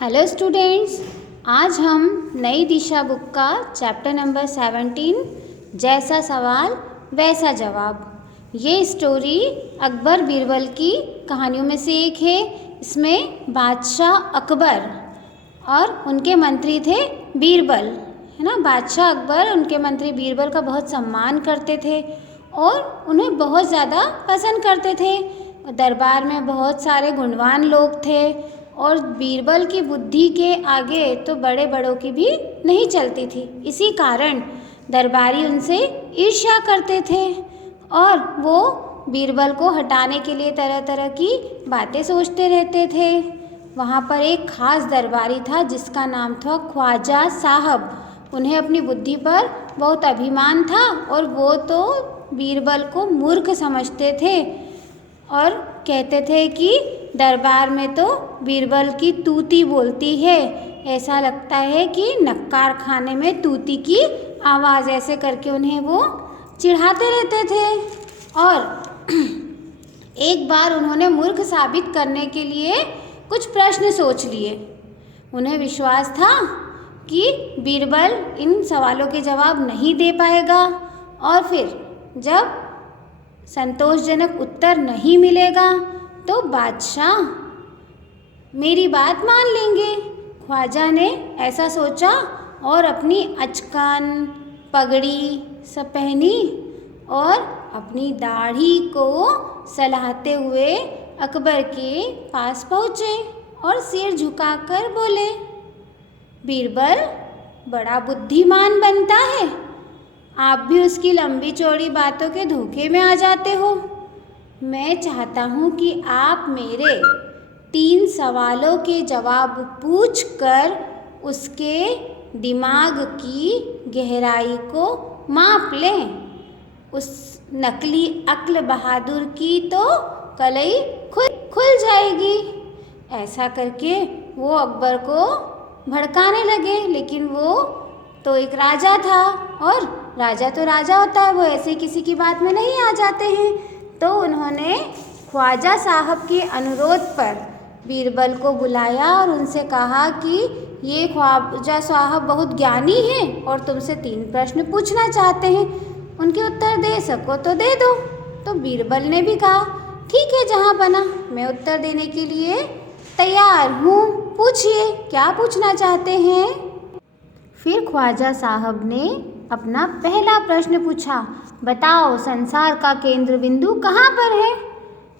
Hello students, आज हम नई दिशा बुक का चैप्टर नंबर 17 जैसा सवाल वैसा जवाब। ये स्टोरी अकबर बीरबल की कहानियों में से एक है। इसमें बादशाह अकबर और उनके मंत्री थे बीरबल, है ना। बादशाह अकबर उनके मंत्री बीरबल का बहुत सम्मान करते थे और उन्हें बहुत ज़्यादा पसंद करते थे। दरबार में बहुत सारे गुणवान लोग थे और बीरबल की बुद्धि के आगे तो बड़े बड़ों की भी नहीं चलती थी। इसी कारण दरबारी उनसे ईर्ष्या करते थे और वो बीरबल को हटाने के लिए तरह तरह की बातें सोचते रहते थे। वहाँ पर एक ख़ास दरबारी था जिसका नाम था ख्वाजा साहब। उन्हें अपनी बुद्धि पर बहुत अभिमान था और वो तो बीरबल को मूर्ख समझते थे और कहते थे कि दरबार में तो बीरबल की तूती बोलती है, ऐसा लगता है कि नक्कार खाने में तूती की आवाज़, ऐसे करके उन्हें वो चिढ़ाते रहते थे। और एक बार उन्होंने मूर्ख साबित करने के लिए कुछ प्रश्न सोच लिए। उन्हें विश्वास था कि बीरबल इन सवालों के जवाब नहीं दे पाएगा और फिर जब संतोषजनक उत्तर नहीं मिलेगा तो बादशाह मेरी बात मान लेंगे। ख्वाजा ने ऐसा सोचा और अपनी अचकन पगड़ी सब पहनी और अपनी दाढ़ी को सहलाते हुए अकबर के पास पहुँचे और सिर झुकाकर बोले, बीरबल बड़ा बुद्धिमान बनता है, आप भी उसकी लंबी चौड़ी बातों के धोखे में आ जाते हो। मैं चाहता हूँ कि आप मेरे 3 सवालों के जवाब पूछकर उसके दिमाग की गहराई को माप लें। उस नकली अक्ल बहादुर की तो कलई खुल जाएगी। ऐसा करके वो अकबर को भड़काने लगे, लेकिन वो तो एक राजा था और राजा तो राजा होता है, वो ऐसे किसी की बात में नहीं आ जाते हैं। तो उन्होंने ख्वाजा साहब के अनुरोध पर बीरबल को बुलाया और उनसे कहा कि ये ख्वाजा साहब बहुत ज्ञानी हैं और तुमसे 3 प्रश्न पूछना चाहते हैं, उनके उत्तर दे सको तो दे दो। तो बीरबल ने भी कहा, ठीक है जहाँ बना, मैं उत्तर देने के लिए तैयार हूँ, पूछिए क्या पूछना चाहते हैं। फिर ख्वाजा साहब ने अपना पहला प्रश्न पूछा, बताओ संसार का केंद्र बिंदु कहाँ पर है।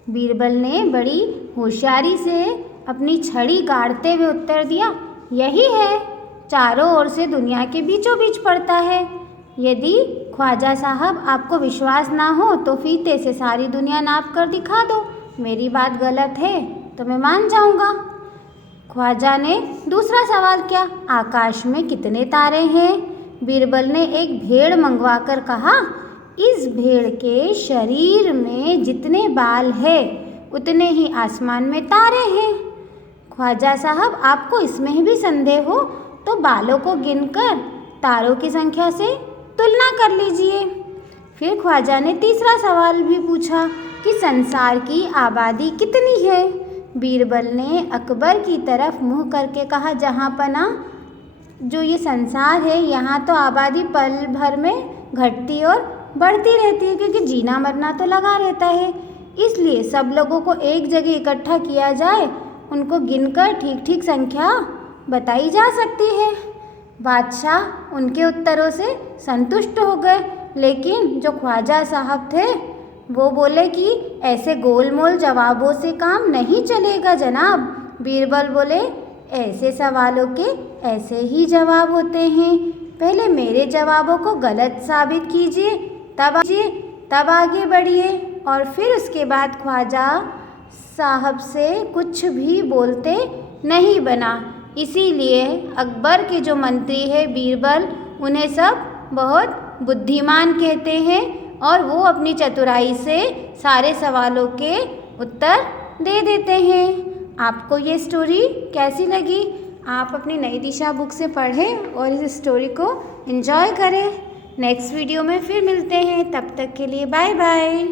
बीरबल ने बड़ी होशियारी से अपनी छड़ी गाड़ते हुए उत्तर दिया, यही है, चारों ओर से दुनिया के बीचों बीच पड़ता है। यदि ख्वाजा साहब आपको विश्वास ना हो तो फीते से सारी दुनिया नाप कर दिखा दो, मेरी बात गलत है तो मैं मान जाऊँगा। ख्वाजा ने दूसरा सवाल किया, आकाश में कितने तारे हैं। बीरबल ने एक भेड़ मंगवा कर कहा, इस भेड़ के शरीर में जितने बाल हैं उतने ही आसमान में तारे हैं। ख्वाजा साहब आपको इसमें भी संदेह हो तो बालों को गिनकर तारों की संख्या से तुलना कर लीजिए। फिर ख्वाजा ने तीसरा सवाल भी पूछा कि संसार की आबादी कितनी है। बीरबल ने अकबर की तरफ मुँह करके कहा, जहाँ पना जो ये संसार है यहाँ तो आबादी पल भर में घटती और बढ़ती रहती है, क्योंकि जीना मरना तो लगा रहता है। इसलिए सब लोगों को एक जगह इकट्ठा किया जाए, उनको गिनकर ठीक ठीक संख्या बताई जा सकती है। बादशाह उनके उत्तरों से संतुष्ट हो गए, लेकिन जो ख्वाजा साहब थे वो बोले कि ऐसे गोलमोल जवाबों से काम नहीं चलेगा जनाब। बीरबल बोले, ऐसे सवालों के ऐसे ही जवाब होते हैं, पहले मेरे जवाबों को गलत साबित कीजिए तब आगे बढ़िए। और फिर उसके बाद ख्वाजा साहब से कुछ भी बोलते नहीं बना। इसीलिए अकबर के जो मंत्री है बीरबल, उन्हें सब बहुत बुद्धिमान कहते हैं और वो अपनी चतुराई से सारे सवालों के उत्तर दे देते हैं। आपको ये स्टोरी कैसी लगी? आप अपनी नई दिशा बुक से पढ़ें और इस स्टोरी को एंजॉय करें। नेक्स्ट वीडियो में फिर मिलते हैं, तब तक के लिए बाय बाय।